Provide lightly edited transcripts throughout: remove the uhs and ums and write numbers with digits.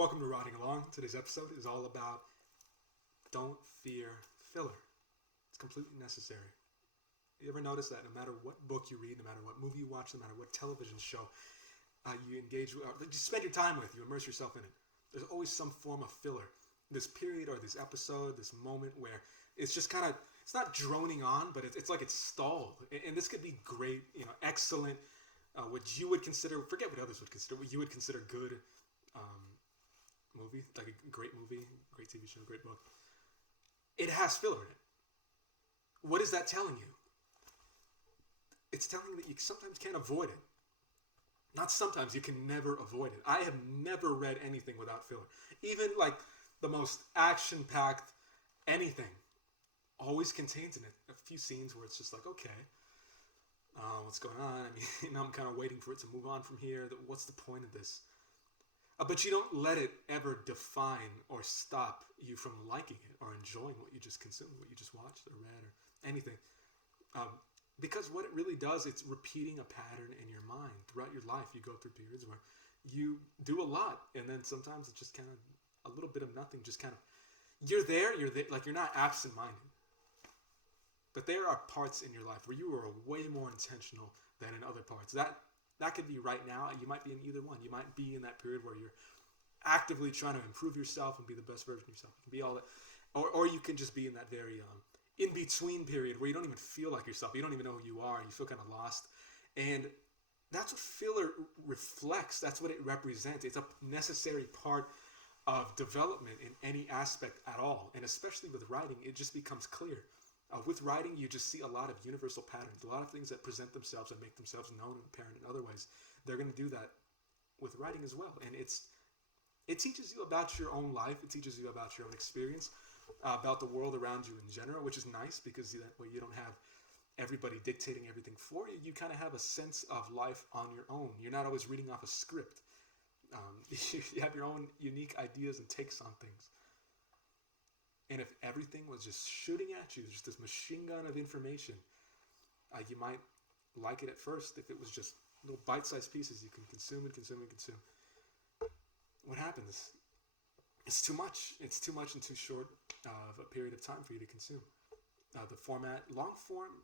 Welcome to Riding Along. Today's episode is all about don't fear filler. It's completely necessary. You ever notice that no matter what book you read, no matter what movie you watch, no matter what television show you engage with, or you spend your time with, you immerse yourself in it, there's always some form of filler. This period or this episode, this moment where it's just kind of, it's not droning on, but it's like it's stalled. And this could be great, excellent, what you would consider, forget what others would consider, what you would consider good movie, like a great movie, great TV show, great book. It has filler in it. What is that telling you? It's telling you that you sometimes can't avoid it. Not sometimes, you can never avoid it. I have never read anything without filler. Even like the most action-packed anything always contains in it a few scenes where it's just like, okay, what's going on? I mean, I'm kind of waiting for it to move on from here. What's the point of this? But you don't let it ever define or stop you from liking it or enjoying what you just consumed, what you just watched or read or anything. Because what it really does, it's repeating a pattern in your mind. Throughout your life, you go through periods where you do a lot, and then sometimes it's just kind of a little bit of nothing, just kind of, you're there, like you're not absent-minded. But there are parts in your life where you are way more intentional than in other parts. That could be right now. You might be in either one. You might be in that period where you're actively trying to improve yourself and be the best version of yourself. You can be all that, or you can just be in that very in-between period where you don't even feel like yourself. You don't even know who you are. You feel kind of lost. And that's what filler reflects. That's what it represents. It's a necessary part of development in any aspect at all. And especially with writing, it just becomes clear. With writing, you just see a lot of universal patterns, a lot of things that present themselves and make themselves known and apparent in other ways. They're going to do that with writing as well. And it teaches you about your own life. It teaches you about your own experience, about the world around you in general, which is nice because that way you don't have everybody dictating everything for you. You kind of have a sense of life on your own. You're not always reading off a script. You have your own unique ideas and takes on things. And if everything was just shooting at you, just this machine gun of information, you might like it at first if it was just little bite-sized pieces you can consume and consume and consume. What happens? It's too much. It's too much in too short of a period of time for you to consume. The format, long form,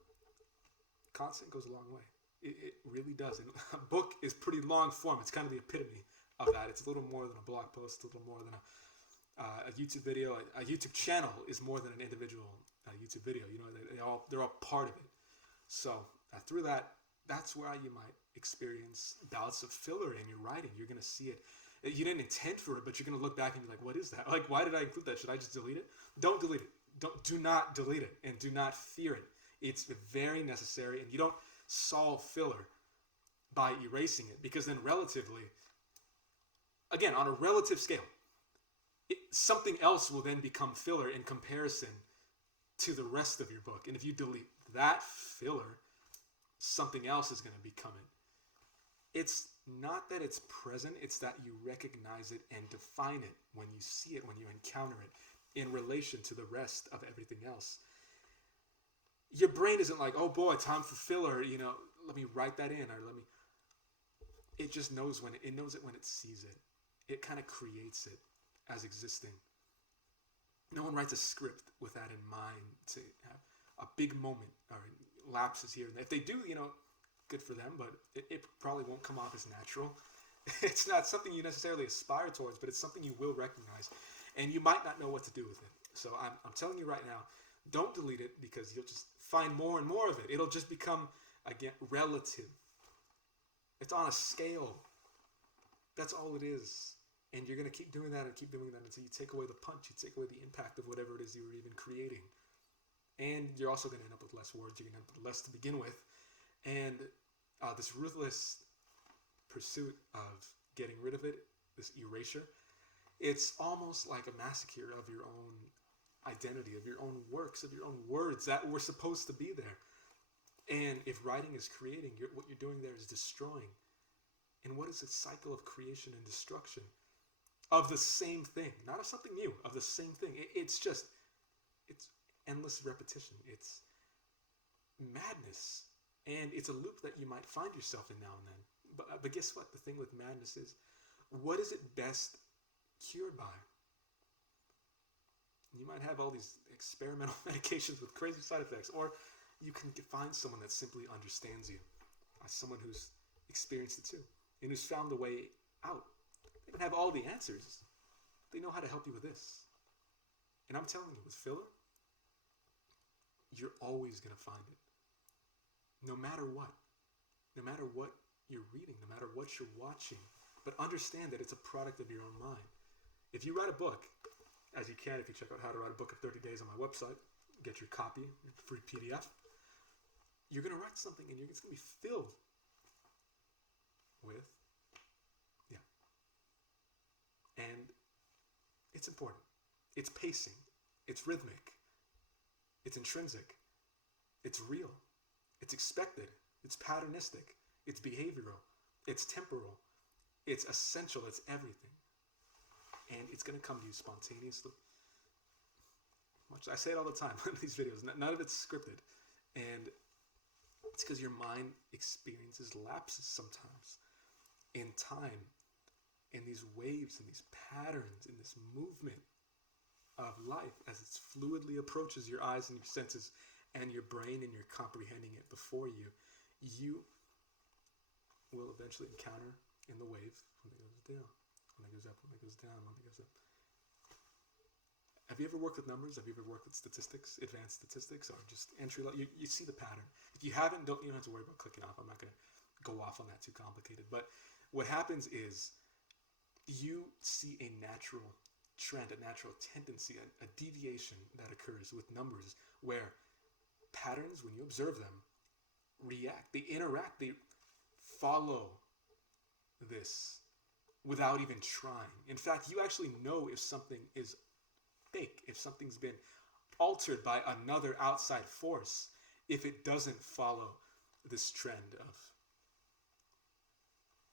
content goes a long way. It really does. And a book is pretty long form. It's kind of the epitome of that. It's a little more than a blog post, a little more than a YouTube video. A YouTube channel is more than an individual YouTube video. They're all part of it. So through that's where you might experience bouts of filler in your writing. You're going to see it. You didn't intend for it, but you're going to look back and be like, what is that? Like, why did I include that? Should I just delete it? Don't delete it. Do not delete it, and do not fear it. It's very necessary, and you don't solve filler by erasing it, because then relatively, again, on a relative scale, something else will then become filler in comparison to the rest of your book. And if you delete that filler, something else is going to become it. It's not that it's present, it's that you recognize it and define it when you see it, when you encounter it in relation to the rest of everything else. Your brain isn't like, oh boy, time for filler, let me write that in, or it just knows it knows it when it sees it. It kind of creates it as existing. No one writes a script with that in mind to have a big moment or lapses here and there. If they do, good for them, but it probably won't come off as natural. It's not something you necessarily aspire towards, but it's something you will recognize, and you might not know what to do with it. So I'm telling you right now, don't delete it, because you'll just find more and more of it. It'll just become, again, relative. It's on a scale. That's all it is. And you're going to keep doing that and keep doing that until you take away the punch, you take away the impact of whatever it is you were even creating. And you're also going to end up with less words. You're going to end up with less to begin with. And this ruthless pursuit of getting rid of it, this erasure, it's almost like a massacre of your own identity, of your own works, of your own words that were supposed to be there. And if writing is creating, what you're doing there is destroying. And what is a cycle of creation and destruction? Of the same thing, not of something new, of the same thing. It's endless repetition. It's madness. And it's a loop that you might find yourself in now and then. But guess what? The thing with madness is, what is it best cured by. You might have all these experimental medications with crazy side effects, or you can find someone that simply understands you, someone who's experienced it too, and who's found the way out. They don't have all the answers. They know how to help you with this. And I'm telling you, with filler, you're always going to find it. No matter what. No matter what you're reading, no matter what you're watching. But understand that it's a product of your own mind. If you write a book, as you can if you check out How to Write a Book in 30 Days on my website, get your copy, free PDF, you're going to write something and it's going to be filled with, and it's important. It's pacing. It's rhythmic. It's intrinsic. It's real. It's expected. It's patternistic. It's behavioral. It's temporal. It's essential. It's everything. And it's going to come to you spontaneously. I say it all the time in these videos. None of it's scripted. And it's because your mind experiences lapses sometimes in time, in these waves, in these patterns, in this movement of life as it fluidly approaches your eyes and your senses and your brain, and you're comprehending it before you. You will eventually encounter in the wave when it goes down, when it goes up, when it goes down, when it goes up. Have you ever worked with numbers? Have you ever worked with statistics, advanced statistics, or just entry level? You see the pattern. If you haven't, you don't have to worry about clicking off. I'm not going to go off on that too complicated. But what happens is you see a natural trend, a natural tendency, a deviation that occurs with numbers where patterns, when you observe them, react, they interact, they follow this without even trying. In fact, you actually know if something is fake, if something's been altered by another outside force, if it doesn't follow this trend of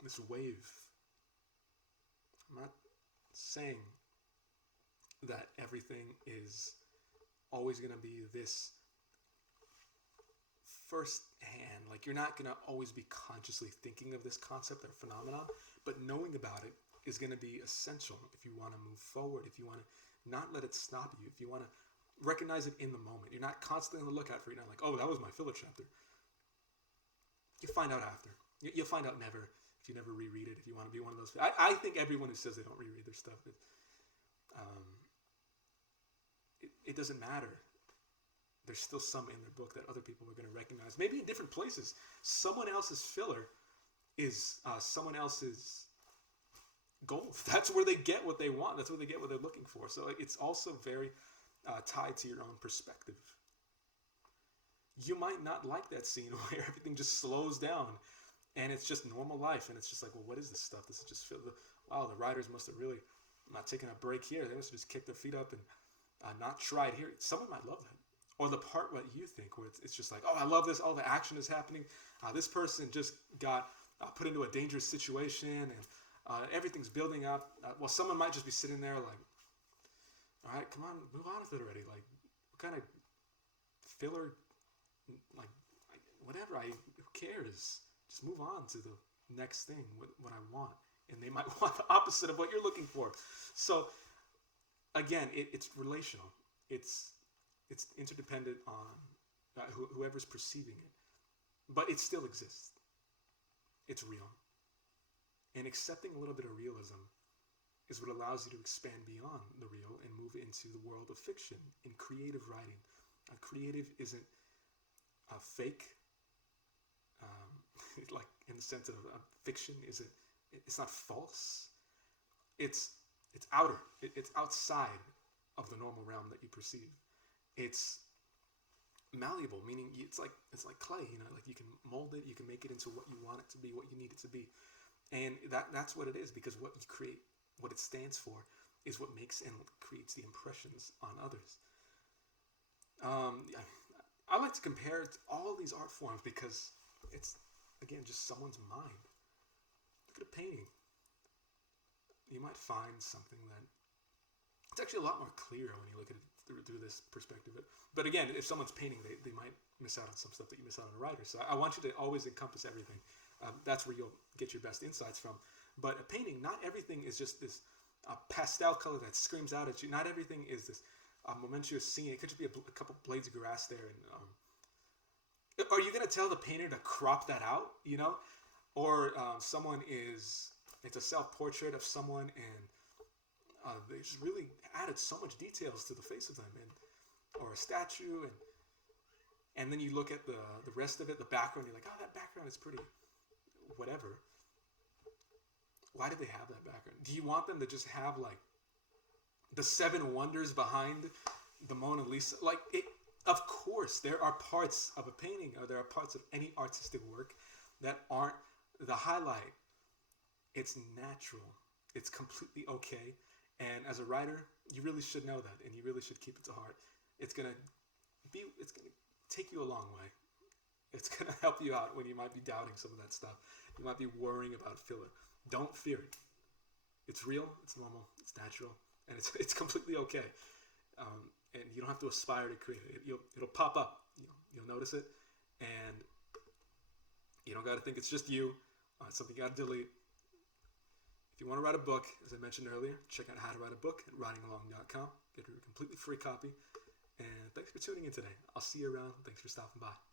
this wave. I'm not saying that everything is always going to be this first hand. Like, you're not going to always be consciously thinking of this concept or phenomenon, but knowing about it is going to be essential if you want to move forward, if you want to not let it stop you, if you want to recognize it in the moment. You're not constantly on the lookout for it. You're not like, oh, that was my filler chapter. You find out after. You'll find out never if you never reread it, if you want to be one of those. I think everyone who says they don't reread their stuff, it doesn't matter. There's still some in their book that other people are going to recognize. Maybe in different places. Someone else's filler is someone else's goal. That's where they get what they want. That's where they get what they're looking for. So it's also very tied to your own perspective. You might not like that scene where everything just slows down and it's just normal life. And it's just like, well, what is this stuff? This is just, wow, the writers must have really not taken a break here. They must have just kicked their feet up and not tried here. Someone might love that. Or the part what you think, where it's just like, oh, I love this. All the action is happening. This person just got put into a dangerous situation, and everything's building up. Well, someone might just be sitting there like, all right, come on, move on with it already. Like, what kind of filler, like whatever, who cares? Just move on to the next thing, what I want. And they might want the opposite of what you're looking for. So, again, it's relational. It's interdependent on whoever's perceiving it. But it still exists. It's real. And accepting a little bit of realism is what allows you to expand beyond the real and move into the world of fiction and creative writing. Creative isn't fake, like in the sense of fiction. It's not false. It's outer. It's outside of the normal realm that you perceive. It's malleable, meaning it's like clay, like you can mold it, you can make it into what you want it to be, what you need it to be. And that's what it is, because what you create, what it stands for, is what makes and creates the impressions on others. I like to compare all these art forms because it's, again, just someone's mind. Look at a painting. You might find something that it's actually a lot more clear when you look at it through this perspective. But again, if someone's painting, they might miss out on some stuff that you miss out on a writer. So I want you to always encompass everything. That's where you'll get your best insights from. But a painting, not everything is just this a pastel color that screams out at you. Not everything is this momentous scene. It could just be a couple blades of grass there. And are you gonna tell the painter to crop that out? You know, or someone is it's a self-portrait of someone and they just really added so much details to the face of them, and or a statue, and then you look at the rest of it, the background. You're like, oh, that background is pretty, whatever. Why did they have that background? Do you want them to just have like the seven wonders behind the Mona Lisa? Like it. Of course, there are parts of a painting, or there are parts of any artistic work that aren't the highlight. It's natural. It's completely okay. And as a writer, you really should know that, and you really should keep it to heart. It's gonna take you a long way. It's gonna help you out when you might be doubting some of that stuff. You might be worrying about filler. Don't fear it. It's real. It's normal. It's natural, and it's completely okay. And you don't have to aspire to create it. It'll pop up. You'll notice it, and you don't got to think it's just you. It's something you got to delete. If you want to write a book, as I mentioned earlier, check out How to Write a Book at writingalong.com. Get a completely free copy. And thanks for tuning in today. I'll see you around. Thanks for stopping by.